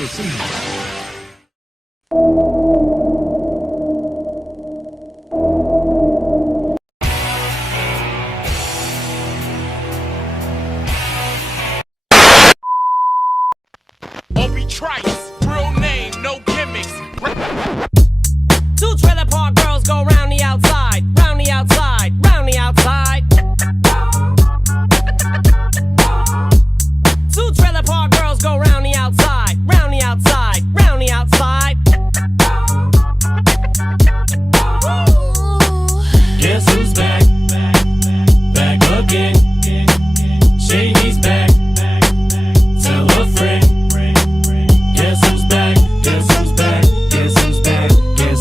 patrocina. Obi Trice, real name, no gimmicks. Two trailer park girls go round the outside, round the outside, round the outside. Two trailer park girls go round the outside, round the outside, round the outside. Guess who's back? Back again. Shady's back. Tell a friend. Guess who's back? Guess who's back? Guess who's back? Guess.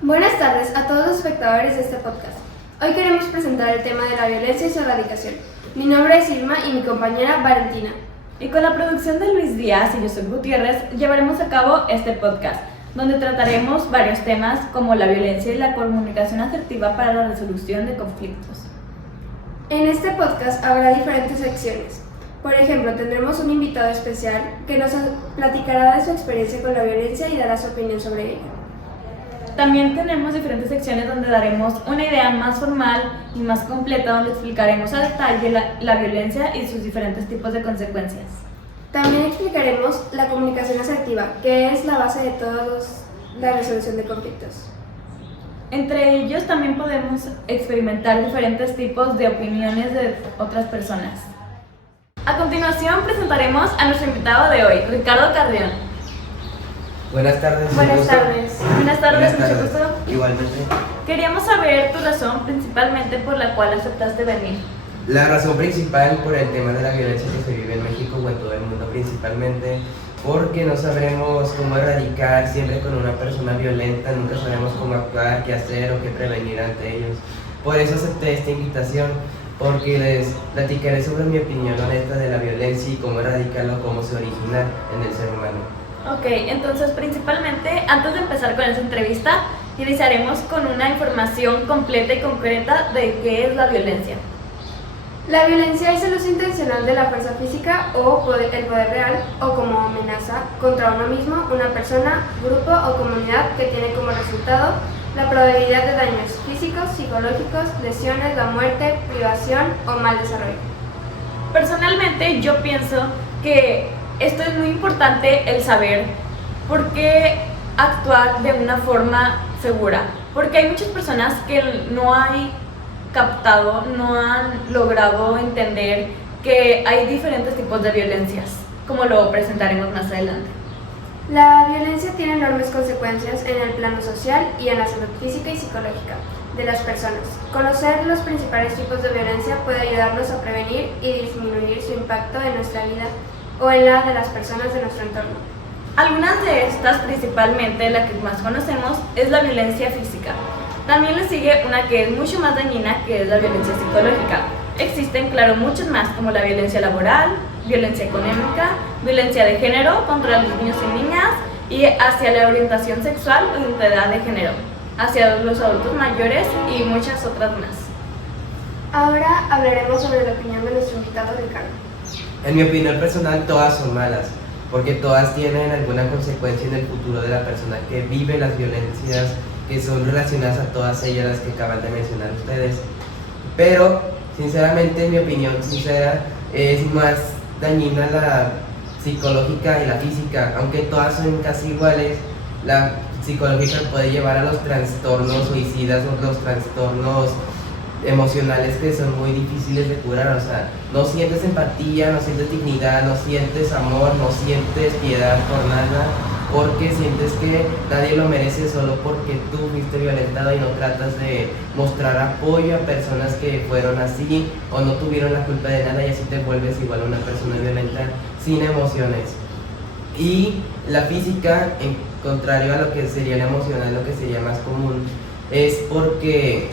Buenas tardes a todos los espectadores de este podcast. Hoy queremos presentar el tema de la violencia y su erradicación. Mi nombre es Irma y mi compañera Valentina. Y con la producción de Luis Díaz y José Gutiérrez llevaremos a cabo este podcast, donde trataremos varios temas como la violencia y la comunicación asertiva para la resolución de conflictos. En este podcast habrá diferentes secciones. Por ejemplo, tendremos un invitado especial que nos platicará de su experiencia con la violencia y dará su opinión sobre ella. También tenemos diferentes secciones donde daremos una idea más formal y más completa, donde explicaremos a detalle la violencia y sus diferentes tipos de consecuencias. También explicaremos la comunicación asertiva, que es la base de toda la resolución de conflictos. Entre ellos también podemos experimentar diferentes tipos de opiniones de otras personas. A continuación presentaremos a nuestro invitado de hoy, Ricardo Carrión. Buenas tardes. Buenas tardes. Buenas tardes, mucho gusto. Igualmente. Queríamos saber tu razón principalmente por la cual aceptaste venir. La razón principal por el tema de la violencia que se vive en México o en todo el mundo principalmente, porque no sabremos cómo erradicar siempre con una persona violenta, nunca sabremos cómo actuar, qué hacer o qué prevenir ante ellos. Por eso acepté esta invitación, porque les platicaré sobre mi opinión honesta de la violencia y cómo erradicarlo, cómo se origina en el ser humano. Ok, entonces principalmente antes de empezar con esta entrevista, iniciaremos con una información completa y concreta de qué es la violencia. La violencia es el uso intencional de la fuerza física o el poder real o como amenaza contra uno mismo, una persona, grupo o comunidad que tiene como resultado la probabilidad de daños físicos, psicológicos, lesiones, la muerte, privación o mal desarrollo. Personalmente yo pienso que esto es muy importante el saber por qué actuar de una forma segura, porque hay muchas personas que no han captado, no han logrado entender que hay diferentes tipos de violencias, como lo presentaremos más adelante. La violencia tiene enormes consecuencias en el plano social y en la salud física y psicológica de las personas. Conocer los principales tipos de violencia puede ayudarnos a prevenir y disminuir su impacto en nuestra vida o en la de las personas de nuestro entorno. Algunas de estas, principalmente la que más conocemos, es la violencia física. También le sigue una que es mucho más dañina, que es la violencia psicológica. Existen, claro, muchas más, como la violencia laboral, violencia económica, violencia de género contra los niños y niñas y hacia la orientación sexual o identidad de género, hacia los adultos mayores y muchas otras más. Ahora hablaremos sobre la opinión de nuestro invitado Ricardo. En mi opinión personal, todas son malas, porque todas tienen alguna consecuencia en el futuro de la persona que vive las violencias que son relacionadas a todas ellas las que acaban de mencionar ustedes. Pero, sinceramente, en mi opinión sincera, es más dañina la psicológica y la física, aunque todas son casi iguales. La psicológica puede llevar a los trastornos suicidas o los trastornos emocionales que son muy difíciles de curar. O sea, no sientes empatía, no sientes dignidad, no sientes amor, no sientes piedad por nada, porque sientes que nadie lo merece solo porque tú fuiste violentado y no tratas de mostrar apoyo a personas que fueron así o no tuvieron la culpa de nada, y así te vuelves igual una persona violenta sin emociones. Y la física, contrario a lo que sería el emocional, lo que sería más común, es porque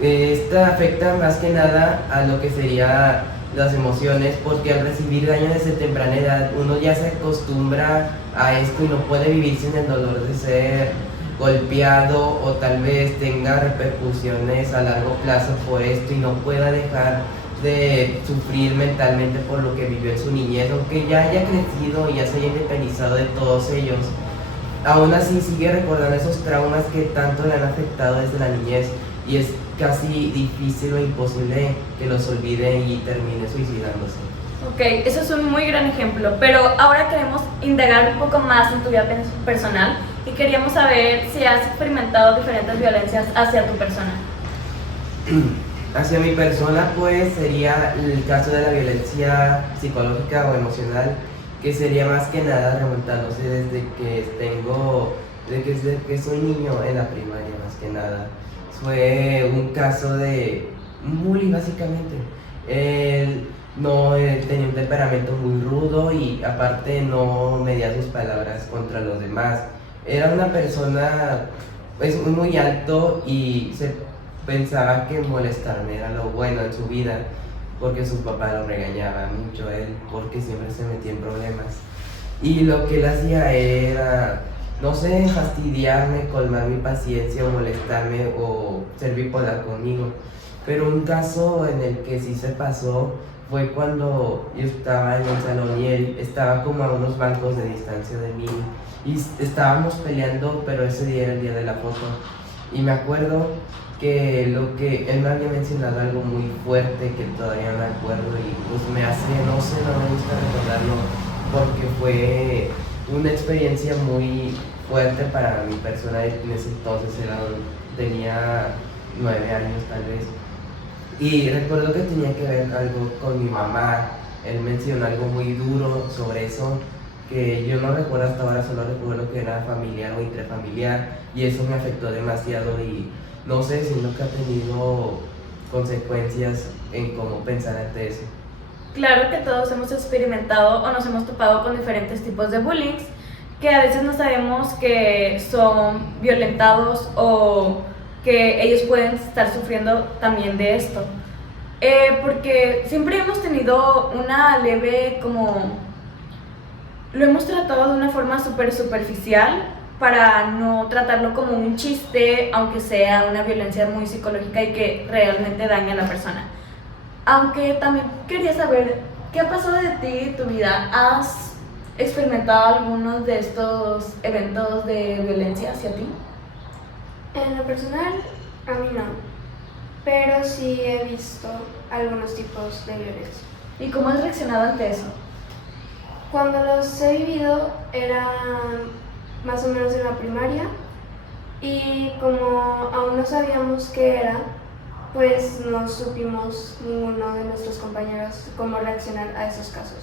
esta afecta más que nada a lo que sería las emociones, porque al recibir daño desde temprana edad uno ya se acostumbra a esto y no puede vivir sin el dolor de ser golpeado, o tal vez tenga repercusiones a largo plazo por esto y no pueda dejar de sufrir mentalmente por lo que vivió en su niñez, aunque ya haya crecido y ya se haya independizado de todos ellos. Aún así sigue recordando esos traumas que tanto le han afectado desde la niñez, y es casi difícil o imposible que los olvide y termine suicidándose. Ok, eso es un muy gran ejemplo, pero ahora queremos indagar un poco más en tu vida personal y queríamos saber si has experimentado diferentes violencias hacia tu persona. Hacia mi persona, pues sería el caso de la violencia psicológica o emocional, que sería más que nada remontándose desde que soy niño en la primaria, más que nada. Fue un caso de bullying, básicamente. Él tenía un temperamento muy rudo y aparte no medía sus palabras contra los demás. Era una persona pues muy alto y se pensaba que molestarme era lo bueno en su vida, porque su papá lo regañaba mucho a él porque siempre se metía en problemas. Y lo que él hacía era, no sé, fastidiarme, colmar mi paciencia o molestarme o ser bipolar conmigo. Pero un caso en el que sí se pasó fue cuando yo estaba en el salón y él estaba como a unos bancos de distancia de mí y estábamos peleando, pero ese día era el día de la foto. Y me acuerdo que él me había mencionado algo muy fuerte que todavía me acuerdo y pues me hace, no me gusta recordarlo porque fue una experiencia muy fuerte para mi persona. En ese entonces tenía 9 años tal vez, y recuerdo que tenía que ver algo con mi mamá. Él mencionó algo muy duro sobre eso que yo no recuerdo hasta ahora, solo recuerdo que era familiar o intrafamiliar, y eso me afectó demasiado y no sé, siento que ha tenido consecuencias en cómo pensar ante eso. Claro que todos hemos experimentado o nos hemos topado con diferentes tipos de bullying que a veces no sabemos que son violentados o que ellos pueden estar sufriendo también de esto. Porque siempre hemos tenido una leve lo hemos tratado de una forma súper superficial para no tratarlo como un chiste, aunque sea una violencia muy psicológica y que realmente daña a la persona. Aunque también quería saber, ¿qué ha pasado de ti y tu vida? ¿Has experimentado algunos de estos eventos de violencia hacia ti? En lo personal, a mí no, pero sí he visto algunos tipos de violencia. ¿Y cómo has reaccionado ante eso? Cuando los he vivido era más o menos en la primaria, y como aún no sabíamos qué era, pues no supimos ninguno de nuestros compañeros cómo reaccionar a esos casos.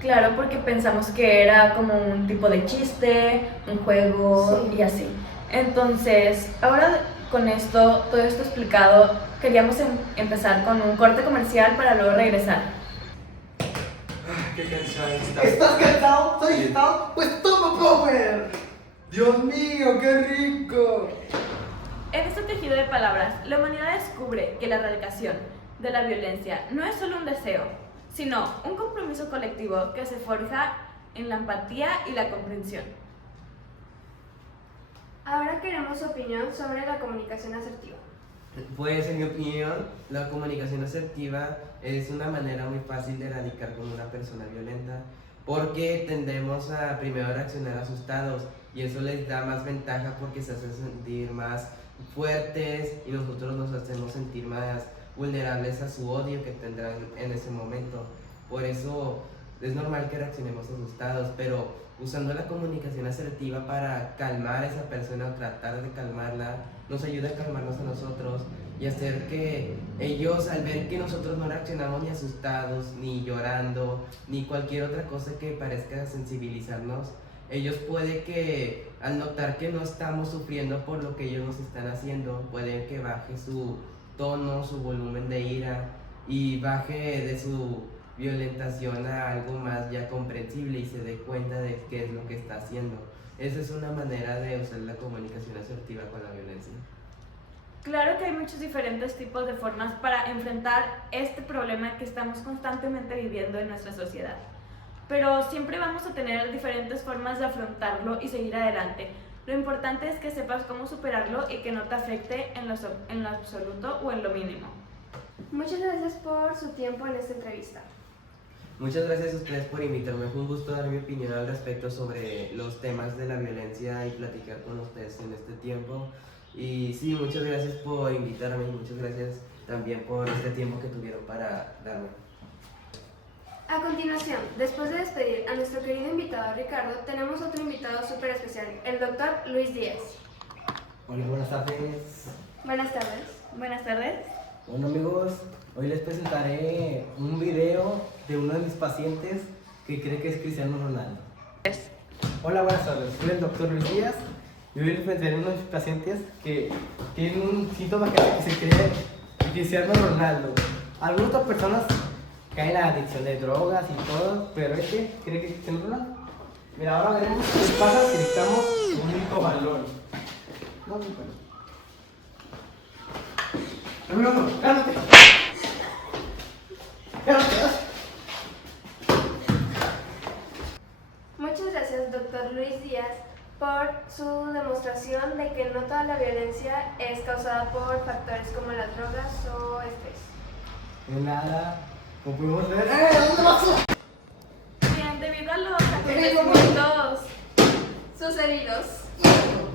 Claro, porque pensamos que era como un tipo de chiste, un juego Sí. y así. Entonces, ahora con todo esto explicado, queríamos empezar con un corte comercial para luego regresar. Qué cansado está. ¿Estás cansado? ¿Soy agitado? Pues toma Power. Dios mío, qué rico. En este tejido de palabras, la humanidad descubre que la erradicación de la violencia no es solo un deseo, sino un compromiso colectivo que se forja en la empatía y la comprensión. Ahora queremos su opinión sobre la comunicación asertiva. Pues en mi opinión, la comunicación asertiva es una manera muy fácil de erradicar con una persona violenta, porque tendemos a primero reaccionar asustados y eso les da más ventaja porque se hacen sentir más fuertes y nosotros nos hacemos sentir más vulnerables a su odio que tendrán en ese momento. Por eso es normal que reaccionemos asustados, pero usando la comunicación asertiva para calmar a esa persona o tratar de calmarla, nos ayuda a calmarnos a nosotros y hacer que ellos, al ver que nosotros no reaccionamos ni asustados, ni llorando, ni cualquier otra cosa que parezca sensibilizarnos, ellos puede que al notar que no estamos sufriendo por lo que ellos nos están haciendo, puede que baje su tono, su volumen de ira y baje de su violentación a algo más ya comprensible y se dé cuenta de qué es lo que está haciendo. Esa es una manera de usar la comunicación asertiva con la violencia. Claro que hay muchos diferentes tipos de formas para enfrentar este problema que estamos constantemente viviendo en nuestra sociedad. Pero siempre vamos a tener diferentes formas de afrontarlo y seguir adelante. Lo importante es que sepas cómo superarlo y que no te afecte en lo absoluto o en lo mínimo. Muchas gracias por su tiempo en esta entrevista. Muchas gracias a ustedes por invitarme. Fue un gusto dar mi opinión al respecto sobre los temas de la violencia y platicar con ustedes en este tiempo. Y sí, muchas gracias por invitarme y muchas gracias también por este tiempo que tuvieron para darme. A continuación, después de despedir a nuestro querido invitado Ricardo, tenemos otro invitado súper especial, el doctor Luis Díaz. Hola, buenas tardes. Buenas tardes. Buenas tardes. Bueno amigos, hoy les presentaré un video de uno de mis pacientes que cree que es Cristiano Ronaldo. Hola, buenas tardes. Soy el doctor Luis Díaz y hoy les presentaré uno de mis pacientes que tiene un síntoma que se cree Cristiano Ronaldo. Algunas otras personas caen en la adicción de drogas y todo, pero este cree que es Cristiano Ronaldo. Mira, ahora veremos qué pasa si necesitamos un único balón. No, no, no. No, cálmate. Muchas gracias, doctor Luis Díaz, por su demostración de que no toda la violencia es causada por factores como las drogas o estrés. De nada, como podemos ver. Bien, debido a los acontecimientos sucedidos,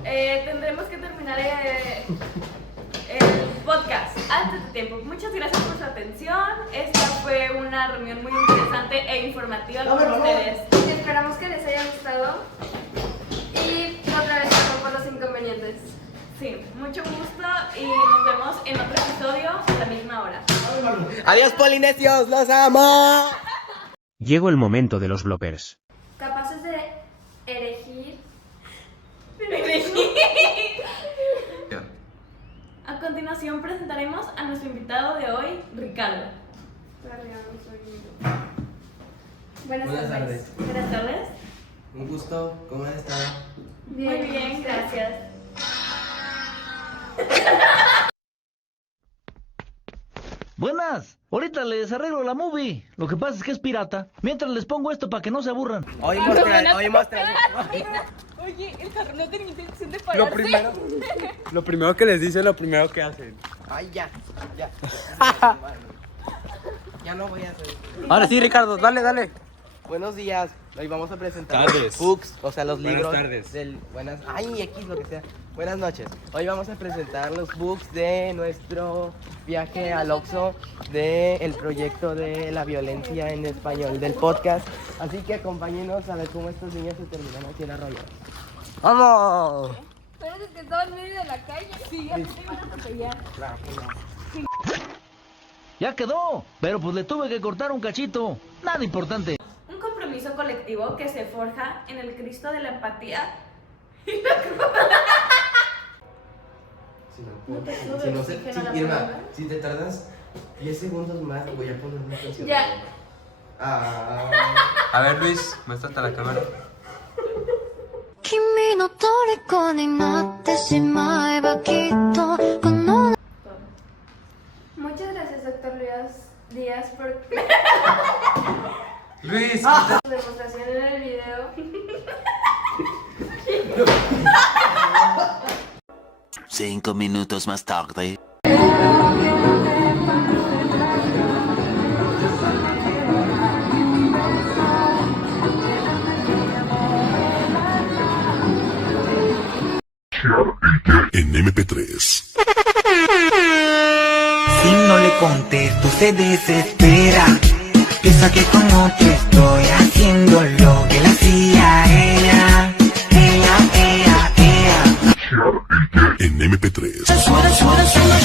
tendremos que terminar el podcast antes de tiempo. Muchas gracias por su atención. Esta fue una reunión muy interesante e informativa con ustedes. Esperamos que les haya gustado y otra vez perdón por los inconvenientes. Sí, mucho gusto y nos vemos en otro episodio a la misma hora. ¡Adiós, polinesios! ¡Los amo! Llegó el momento de los bloopers. Capaces de elegir. A continuación presentaremos a nuestro invitado de hoy, Ricardo. Buenas tardes. Buenas tardes. Un gusto, ¿cómo han estado? Muy bien, gracias. Buenas, ahorita les arreglo la movie. Lo que pasa es que es pirata. Mientras les pongo esto para que no se aburran. Hoy muestra. Oye, el carro no tiene intención de pararse. Lo primero que les dice, lo primero que hacen. Ay, ya. Ya no voy a hacer. Ahora sí, Ricardo, dale. Buenos días. Hoy vamos a presentar Tardes. los books, o sea, los Buenas libros tardes. X, lo que sea. Buenas noches. Hoy vamos a presentar los books de nuestro viaje al Oxxo del proyecto de la violencia en español del podcast. Así que acompáñenos a ver cómo estos niños se terminan aquí en Arroyo. ¡Vamos! Pero es que estaba en medio de la calle. Sí, a ti te iban a atropellar. Ya quedó, pero pues le tuve que cortar un cachito. Nada importante. Un compromiso colectivo que se forja en el Cristo de la empatía. Irma, si te tardas 10 segundos más, voy a poner una canción. Ya. A ver, Luis, muéstrate a la cámara. 君の虜になってしまえばきっとこの Muchas gracias, doctor Luis Díaz, por Luis, su demostración en el video. 5 minutos más tarde. En MP3. Si no le contesto se desespera. Piensa que con otro estoy haciendo lo que le hacía a ella. En MP3. Suena, suena, suena.